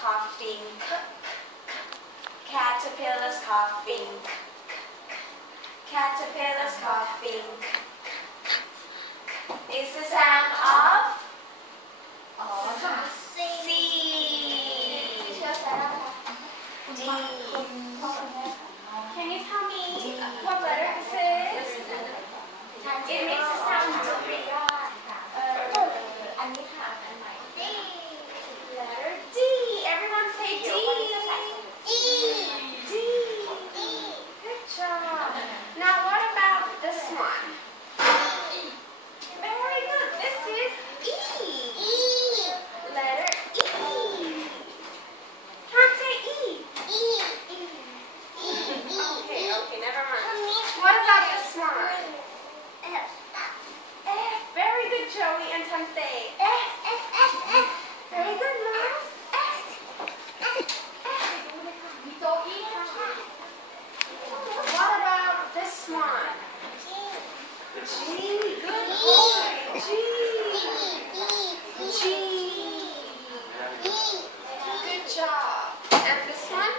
coughing. Caterpillar's coughing. Caterpillar's coughing. Is the sound of C. D. Can you tell me what letter this is? It makes the sound D. Letter D. Everyone say D. D. Good job. Now what about this one? Very good. This is E. Letter E. Can't say E. Okay, never mind. What about this one? F. Very good, Joey and Tempeh. F. Very good, Mom. What about this one? G. Good boy. G. Good job. And this one?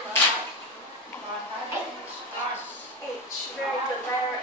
H. Very good. Letter